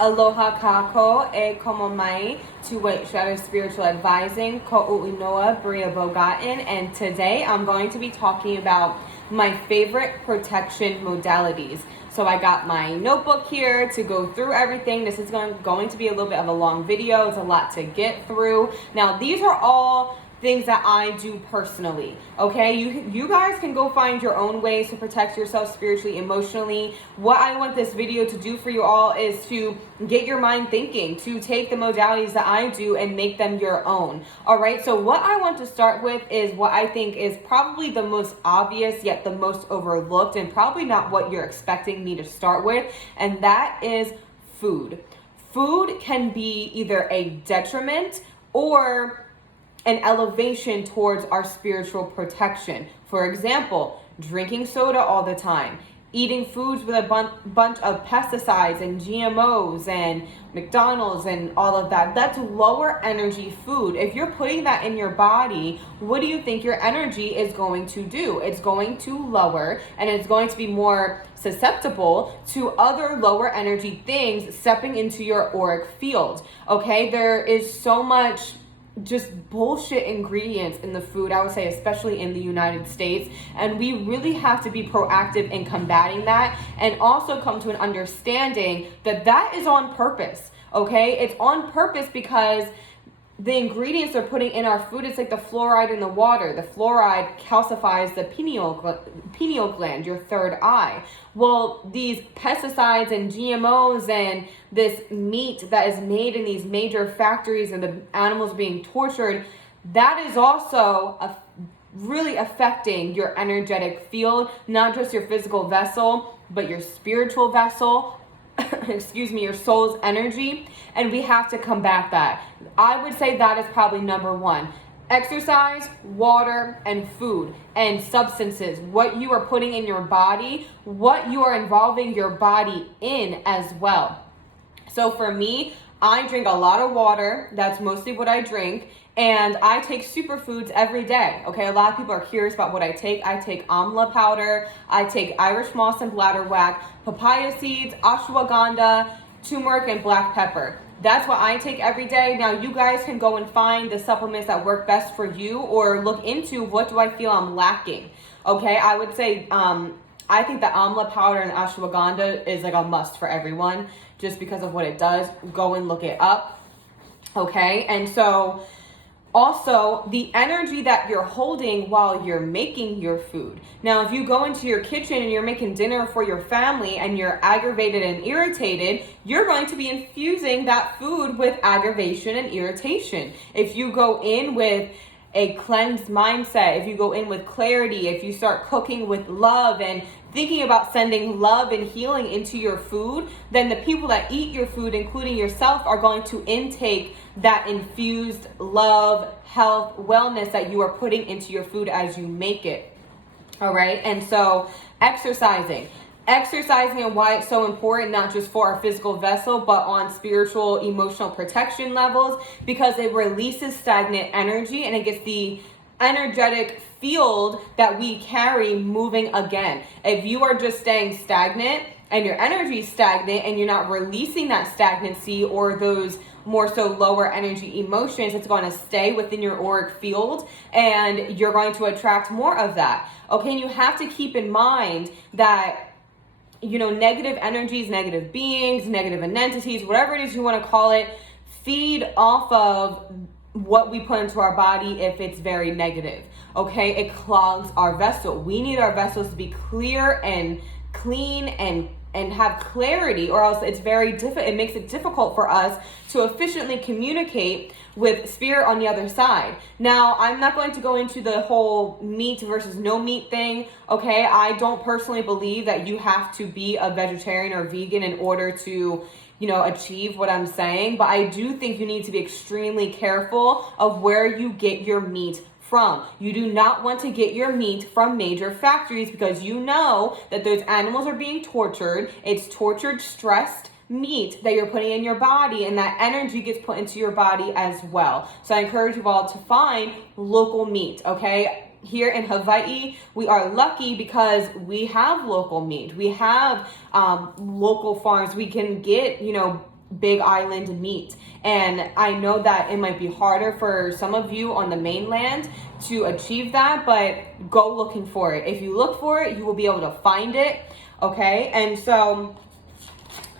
Aloha kako e komo mai to White Shadow Spiritual Advising, ko'uinoa BriaBogatin, and today I'm going to be talking about my favorite protection modalities. So I got my notebook here to go through everything. This is going to be a little bit of a long video. It's a lot to get through. Now, these are all things that I do personally, okay? You guys can go find your own ways to protect yourself spiritually, emotionally. What I want this video to do for you all is to get your mind thinking, to take the modalities that I do and make them your own, all right? So what I want to start with is what I think is probably the most obvious yet the most overlooked, and probably not what you're expecting me to start with, and that is food. Food can be either a detriment or an elevation towards our spiritual protection. For example, drinking soda all the time, eating foods with a bunch of pesticides and GMOs and McDonald's and all of that. That's lower energy food. If you're putting that in your body, what do you think your energy is going to do? It's going to lower, and it's going to be more susceptible to other lower energy things stepping into your auric field. Okay, there is so much just bullshit ingredients in the food, I would say, especially in the United States, and we really have to be proactive in combating that, and also come to an understanding that that is on purpose. Okay, it's on purpose because the ingredients they're putting in our food, it's like the fluoride in the water. The fluoride calcifies the pineal gland, your third eye. Well, these pesticides and GMOs and this meat that is made in these major factories and the animals being tortured, that is also really affecting your energetic field, not just your physical vessel, but your spiritual vessel, your soul's energy, and we have to combat that. I would say that is probably number one. Exercise, water, and food, and substances. What you are putting in your body, what you are involving your body in as well. So for me, I drink a lot of water. That's mostly what I drink. And I take superfoods every day. Okay, a lot of people are curious about what I take. I take amla powder, I take Irish moss and bladderwrack, papaya seeds, ashwagandha, turmeric, and black pepper. That's what I take every day. Now, you guys can go and find the supplements that work best for you, or look into what do I feel I'm lacking. Okay, I would say I think the amla powder and ashwagandha is like a must for everyone just because of what it does. Go and look it up. Okay, and so also, the energy that you're holding while you're making your food. Now, if you go into your kitchen and you're making dinner for your family and you're aggravated and irritated, you're going to be infusing that food with aggravation and irritation. If you go in with a cleansed mindset, if you go in with clarity, if you start cooking with love and thinking about sending love and healing into your food, then the people that eat your food, including yourself, are going to intake that infused love, health, wellness that you are putting into your food as you make it. All right. And so exercising and why it's so important, not just for our physical vessel, but on spiritual, emotional protection levels, because it releases stagnant energy and it gets the energetic field that we carry moving again. If you are just staying stagnant and your energy is stagnant and you're not releasing that stagnancy or those more so lower energy emotions, it's going to stay within your auric field and you're going to attract more of that. Okay, and you have to keep in mind that negative energies, negative beings, negative entities, whatever it is you want to call it, feed off of what we put into our body if it's very negative. Okay, it clogs our vessel. We need our vessels to be clear and clean and have clarity, or else it's very difficult. It makes it difficult for us to efficiently communicate with spirit on the other side. Now, I'm not going to go into the whole meat versus no meat thing. Okay, I don't personally believe that you have to be a vegetarian or vegan in order to achieve what I'm saying, but I do think you need to be extremely careful of where you get your meat from. You do not want to get your meat from major factories because you know that those animals are being tortured. It's tortured, stressed meat that you're putting in your body, and that energy gets put into your body as well. So I encourage you all to find local meat, okay? Here in Hawaii, we are lucky because we have local meat. We have local farms. We can get, Big Island meat. And I know that it might be harder for some of you on the mainland to achieve that, but go looking for it. If you look for it, you will be able to find it. Okay, and so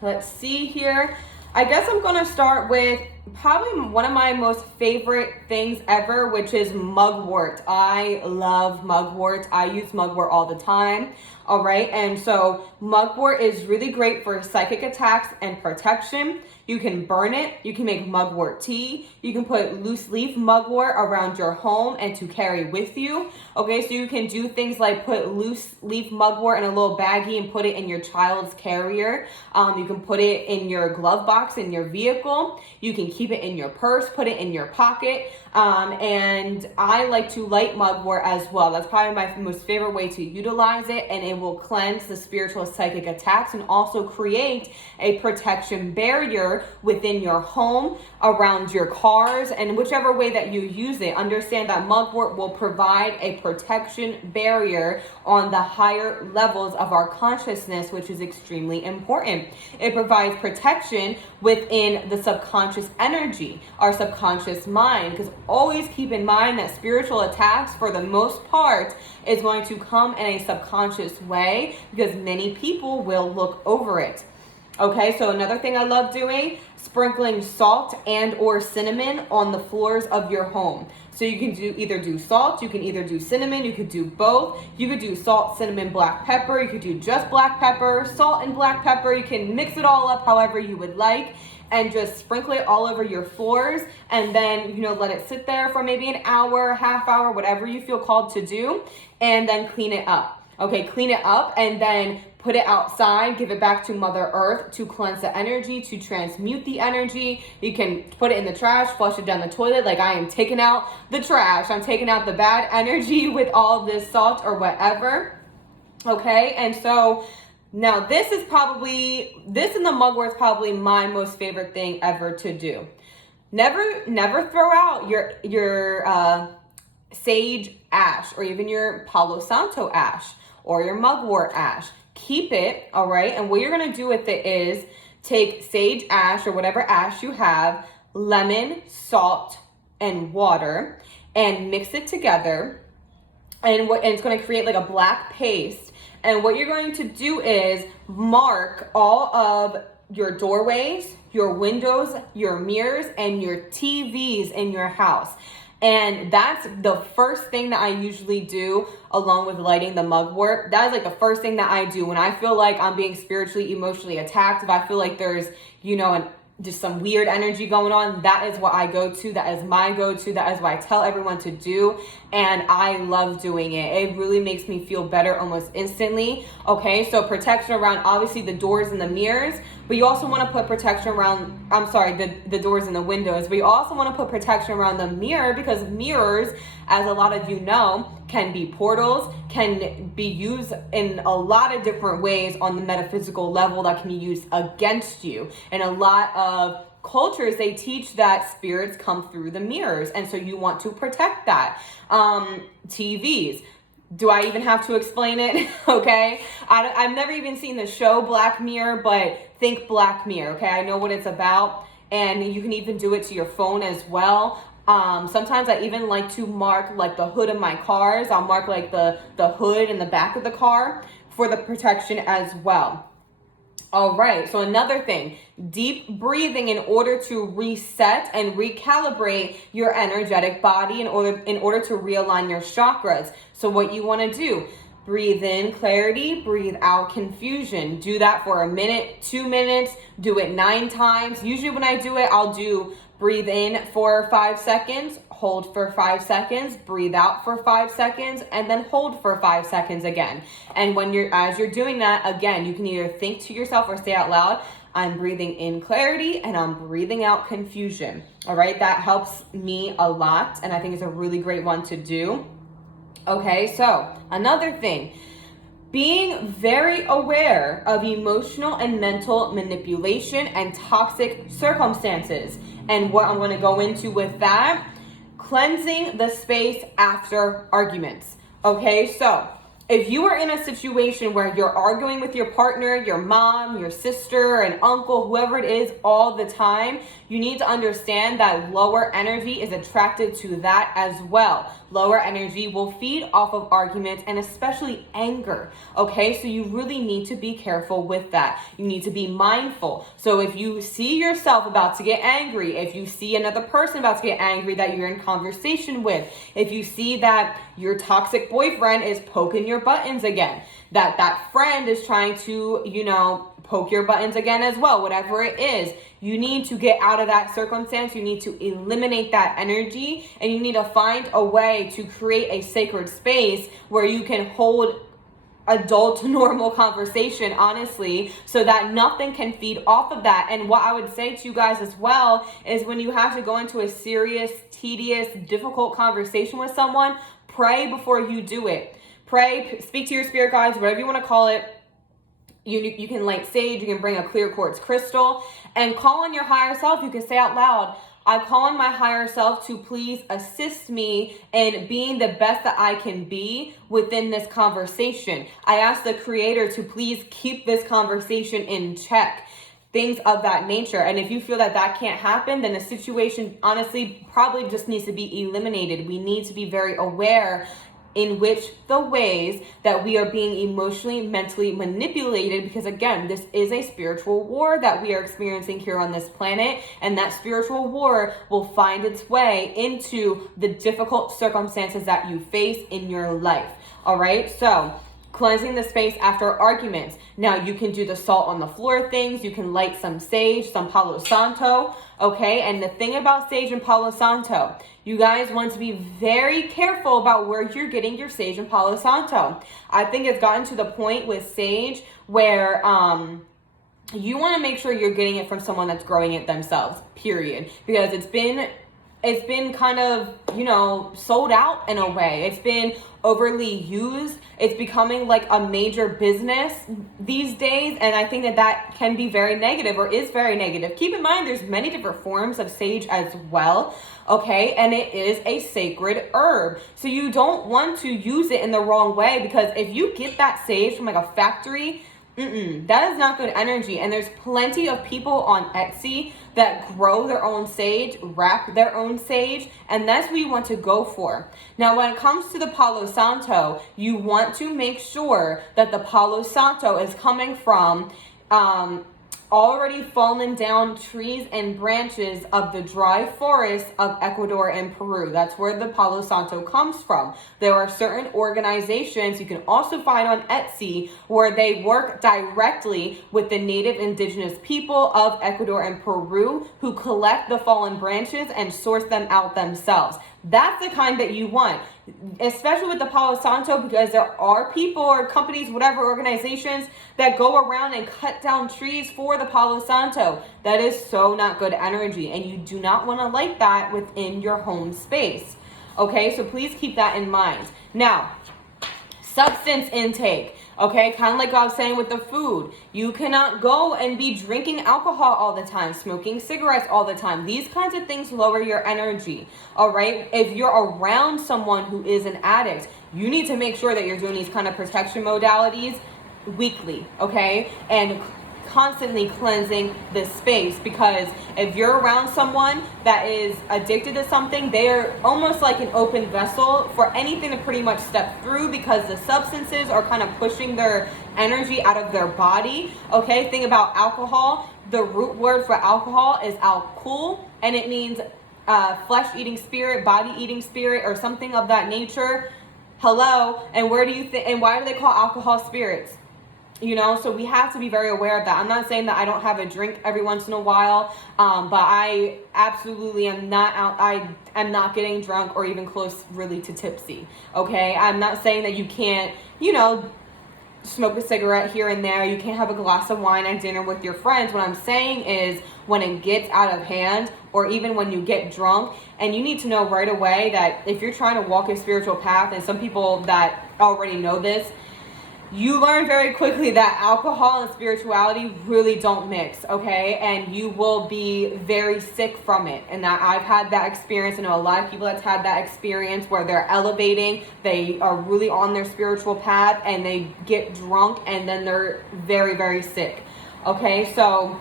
let's see here. I guess I'm gonna start with probably one of my most favorite things ever, which is mugwort. I love mugwort. I use mugwort all the time. All right, and so mugwort is really great for psychic attacks and protection. You can burn it. You can make mugwort tea. You can put loose leaf mugwort around your home and to carry with you. Okay, so you can do things like put loose leaf mugwort in a little baggie and put it in your child's carrier. You can put it in your glove box in your vehicle. You can keep it in your purse, put it in your pocket. And I like to light mugwort as well. That's probably my most favorite way to utilize it, and it will cleanse the spiritual psychic attacks and also create a protection barrier within your home, around your cars, and whichever way that you use it. Understand that mugwort will provide a protection barrier on the higher levels of our consciousness, which is extremely important. It provides protection within the subconscious energy, our subconscious mind, because always keep in mind that spiritual attacks, for the most part, is going to come in a subconscious way because many people will look over it. Okay, so another thing I love doing, sprinkling salt and or cinnamon on the floors of your home. So you can either do salt, you can either do cinnamon, you could do both. You could do salt, cinnamon, black pepper. You could do just black pepper, salt and black pepper. You can mix it all up however you would like and just sprinkle it all over your floors, and then, let it sit there for maybe an hour, half hour, whatever you feel called to do, and then clean it up. Okay, clean it up and then put it outside, give it back to Mother Earth to cleanse the energy, to transmute the energy. You can put it in the trash, flush it down the toilet. Like, I am taking out the trash. I'm taking out the bad energy with all this salt or whatever. Okay, and so now this and the mugwort is probably my most favorite thing ever to do. Never throw out your sage ash or even your Palo Santo ash or your mugwort ash. Keep it, all right? And what you're gonna do with it is take sage ash or whatever ash you have, lemon, salt, and water, and mix it together. And it's gonna create like a black paste. And what you're going to do is mark all of your doorways, your windows, your mirrors, and your TVs in your house. And that's the first thing that I usually do along with lighting the mugwort. That is like the first thing that I do when I feel like I'm being spiritually, emotionally attacked. If I feel like there's, just some weird energy going on, that is what I go to. That is my go-to. That is what I tell everyone to do. And I love doing it. It really makes me feel better almost instantly. Okay, so protection around obviously the doors and the mirrors, but you also want to put protection around, the doors and the windows, but you also want to put protection around the mirror, because mirrors, as a lot of you know, can be portals, can be used in a lot of different ways on the metaphysical level that can be used against you. And a lot of cultures, they teach that spirits come through the mirrors, and so you want to protect that. TVs. Do I even have to explain it? Okay. I've never even seen the show Black Mirror, but think Black Mirror. Okay. I know what it's about, and you can even do it to your phone as well. Sometimes I even like to mark like the hood of my cars. I'll mark like the hood and the back of the car for the protection as well. All right, so another thing, deep breathing in order to reset and recalibrate your energetic body in order to realign your chakras. So what you want to do, breathe in clarity, breathe out confusion. Do that for a minute, 2 minutes, do it 9 times. Usually when I do it, I'll do breathe in for 5 seconds, hold for 5 seconds, breathe out for 5 seconds, and then hold for 5 seconds again. And as you're doing that, again, you can either think to yourself or say out loud, I'm breathing in clarity and I'm breathing out confusion. All right, that helps me a lot, and I think it's a really great one to do. Okay, so another thing, being very aware of emotional and mental manipulation and toxic circumstances. And what I'm going to go into with that, cleansing the space after arguments. Okay, so if you are in a situation where you're arguing with your partner, your mom, your sister, an uncle, whoever it is all the time, you need to understand that lower energy is attracted to that as well. Lower energy will feed off of arguments and especially anger, okay? So you really need to be careful with that. You need to be mindful. So if you see yourself about to get angry, if you see another person about to get angry that you're in conversation with, if you see that your toxic boyfriend is poking your buttons again, that friend is trying to, poke your buttons again as well, whatever it is, you need to get out of that circumstance. You need to eliminate that energy, and you need to find a way to create a sacred space where you can hold adult normal conversation, honestly, so that nothing can feed off of that. And what I would say to you guys as well is when you have to go into a serious, tedious, difficult conversation with someone, pray before you do it. Pray, speak to your spirit guides, whatever you want to call it. You can light sage, you can bring a clear quartz crystal, and call on your higher self. You can say out loud, I call on my higher self to please assist me in being the best that I can be within this conversation. I ask the creator to please keep this conversation in check. Things of that nature. And if you feel that that can't happen, then the situation honestly probably just needs to be eliminated. We need to be very aware in which the ways that we are being emotionally, mentally manipulated, because again, this is a spiritual war that we are experiencing here on this planet, and that spiritual war will find its way into the difficult circumstances that you face in your life. All right, so cleansing the space after arguments. Now you can do the salt on the floor things. You can light some sage, some Palo Santo. Okay, and the thing about sage and Palo Santo, you guys want to be very careful about where you're getting your sage and Palo Santo. I think it's gotten to the point with sage where you want to make sure you're getting it from someone that's growing it themselves, period. Because it's been kind of, sold out in a way. It's been overly used. It's becoming like a major business these days. And I think that can be very negative, or is very negative. Keep in mind, there's many different forms of sage as well. Okay. And it is a sacred herb. So you don't want to use it in the wrong way, because if you get that sage from like a factory, that is not good energy. And there's plenty of people on Etsy that grow their own sage, wrap their own sage, and that's what you want to go for. Now, when it comes to the Palo Santo, you want to make sure that the Palo Santo is coming from already fallen down trees and branches of the dry forests of Ecuador and Peru. That's where the Palo Santo comes from. There are certain organizations you can also find on Etsy where they work directly with the native indigenous people of Ecuador and Peru who collect the fallen branches and source them out themselves. That's the kind that you want, especially with the Palo Santo, because there are people or companies, whatever organizations that go around and cut down trees for the Palo Santo. That is so not good energy, and you do not want to light that within your home space. Okay, so please keep that in mind. Now, substance intake. Okay, kind of like I was saying with the food. You cannot go and be drinking alcohol all the time, smoking cigarettes all the time. These kinds of things lower your energy, all right? If you're around someone who is an addict, you need to make sure that you're doing these kind of protection modalities weekly, okay? And constantly cleansing the space, because if you're around someone that is addicted to something, they're almost like an open vessel for anything to pretty much step through, because the substances are kind of pushing their energy out of their body. Okay, think about alcohol. The root word for alcohol is alcohol, and it means flesh-eating spirit, body-eating spirit, or something of that nature. Hello, and where do you think? And why do they call alcohol spirits? So we have to be very aware of that. I'm not saying that I don't have a drink every once in a while, but I absolutely am not out. I am not getting drunk or even close really to tipsy. Okay. I'm not saying that you can't, smoke a cigarette here and there. You can't have a glass of wine at dinner with your friends. What I'm saying is when it gets out of hand, or even when you get drunk, and you need to know right away that if you're trying to walk a spiritual path, and some people that already know this, you learn very quickly that alcohol and spirituality really don't mix, okay? And you will be very sick from it. And that I've had that experience. I know a lot of people that's had that experience where they're elevating, they are really on their spiritual path, and they get drunk, and then they're very, very sick, okay? So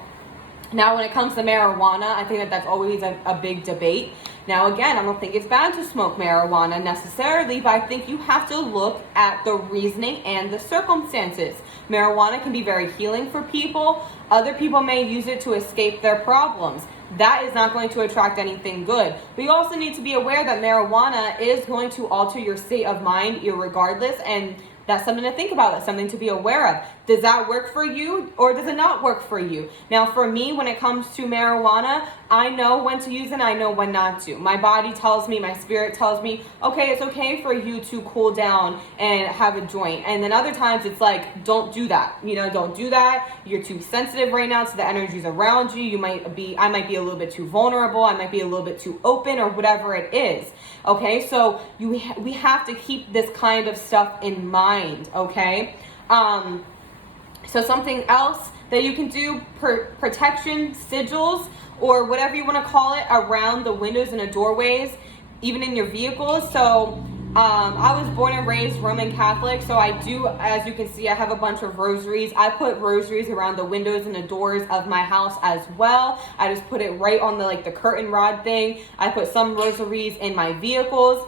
now when it comes to marijuana, I think that that's always a big debate. Now, again, I don't think it's bad to smoke marijuana necessarily, but I think you have to look at the reasoning and the circumstances. Marijuana can be very healing for people. Other people may use it to escape their problems. That is not going to attract anything good. But you also need to be aware that marijuana is going to alter your state of mind irregardless, and that's something to think about. That's something to be aware of. Does that work for you, or does it not work for you? Now, for me, when it comes to marijuana, I know when to use it and I know when not to. My body tells me, my spirit tells me, okay, it's okay for you to cool down and have a joint. And then other times it's like, don't do that. You know, don't do that. You're too sensitive right now to the energies around you. I might be a little bit too vulnerable. I might be a little bit too open, or whatever it is. Okay, so we have to keep this kind of stuff in mind, okay? So something else that you can do, protection sigils, or whatever you want to call it, around the windows and the doorways, even in your vehicles. So I was born and raised Roman Catholic, so I do, as you can see, I have a bunch of rosaries. I put rosaries around the windows and the doors of my house as well. I just put it right on the curtain rod thing. I put some rosaries in my vehicles.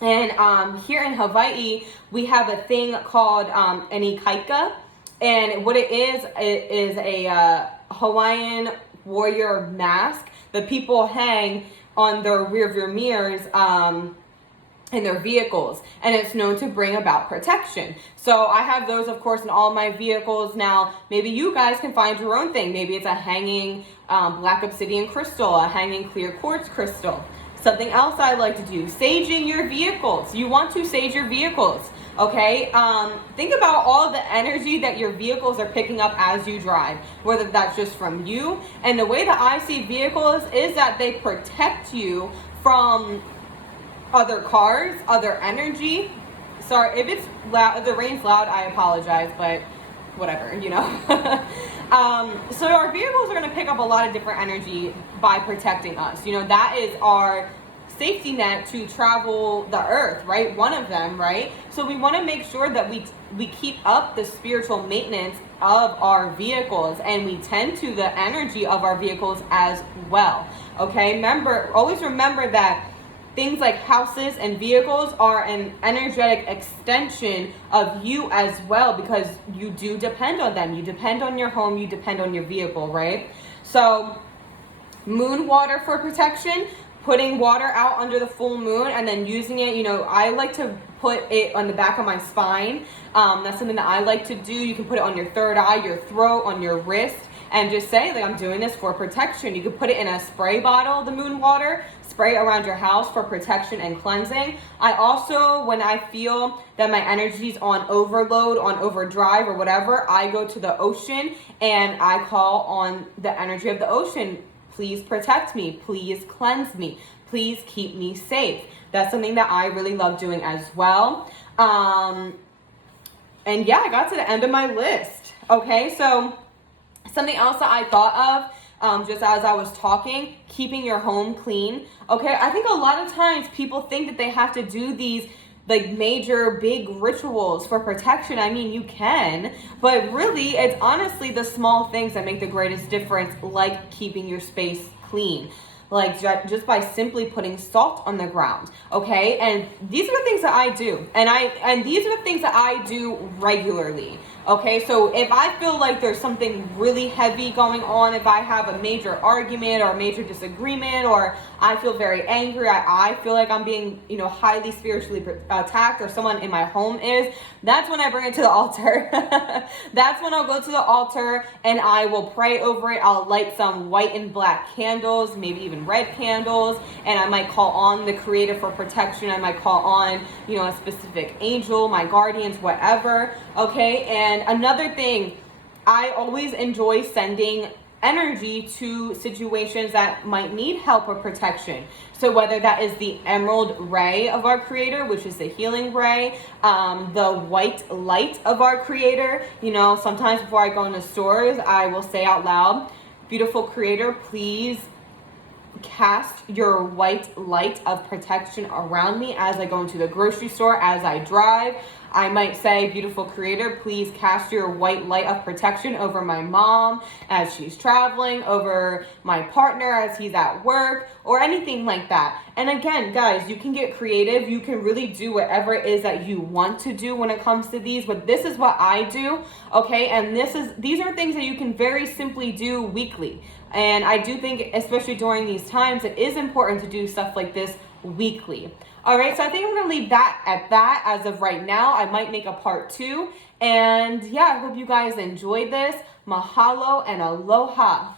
And here in Hawaii, we have a thing called an ikaika. And what it is a Hawaiian warrior mask that people hang on their rearview mirrors in their vehicles, and it's known to bring about protection. So I have those, of course, in all my vehicles. Now, maybe you guys can find your own thing. Maybe it's a hanging black obsidian crystal, a hanging clear quartz crystal. Something else I like to do, saging your vehicles. You want to sage your vehicles, okay? Think about all the energy that your vehicles are picking up as you drive, whether that's just from you. And the way that I see vehicles is that they protect you from other cars, other energy. Sorry, if it's loud, if the rain's loud, I apologize, but whatever, you know. So our vehicles are going to pick up a lot of different energy by protecting us. You know, that is our safety net to travel the earth, right? One of them, right? So we want to make sure that we keep up the spiritual maintenance of our vehicles, and we tend to the energy of our vehicles as well. Okay, always remember that things like houses and vehicles are an energetic extension of you as well, because you do depend on them. You depend on your home, you depend on your vehicle, right? So moon water for protection, putting water out under the full moon and then using it. You know, I like to put it on the back of my spine. That's something that I like to do. You can put it on your third eye, your throat, on your wrist, and just say, like, I'm doing this for protection. You could put it in a spray bottle, the moon water, spray it around your house for protection and cleansing. I also, when I feel that my energy's on overload, on overdrive or whatever, I go to the ocean and I call on the energy of the ocean. Please protect me. Please cleanse me. Please keep me safe. That's something that I really love doing as well. And yeah, I got to the end of my list. Okay, so something else that I thought of, just as I was talking, keeping your home clean. Okay, I think a lot of times people think that they have to do these like major big rituals for protection. I mean, you can, but really it's honestly the small things that make the greatest difference, like keeping your space clean. Like just by simply putting salt on the ground, okay? And these are the things that I do, and these are the things that I do regularly, okay? So if I feel like there's something really heavy going on, if I have a major argument or a major disagreement, or I feel very angry, I feel like I'm being, you know, highly spiritually attacked, or someone in my home is, that's when I bring it to the altar. That's when I'll go to the altar and I will pray over it. I'll light some white and black candles, maybe even red candles, and I might call on the creator for protection. I might call on, you know, a specific angel, my guardians, whatever. Okay, and another thing, I always enjoy sending energy to situations that might need help or protection. So whether that is the emerald ray of our creator, which is the healing ray, the white light of our creator, you know, sometimes before I go into stores, I will say out loud, beautiful creator, please cast your white light of protection around me as I go into the grocery store, as I drive. I might say, beautiful creator, please cast your white light of protection over my mom as she's traveling, over my partner as he's at work, or anything like that. And again, guys, you can get creative. You can really do whatever it is that you want to do when it comes to these, but this is what I do, okay? And these are things that you can very simply do weekly. And I do think, especially during these times, it is important to do stuff like this weekly. All right, so I think I'm going to leave that at that as of right now. I might make a part 2. And yeah, I hope you guys enjoyed this. Mahalo and aloha.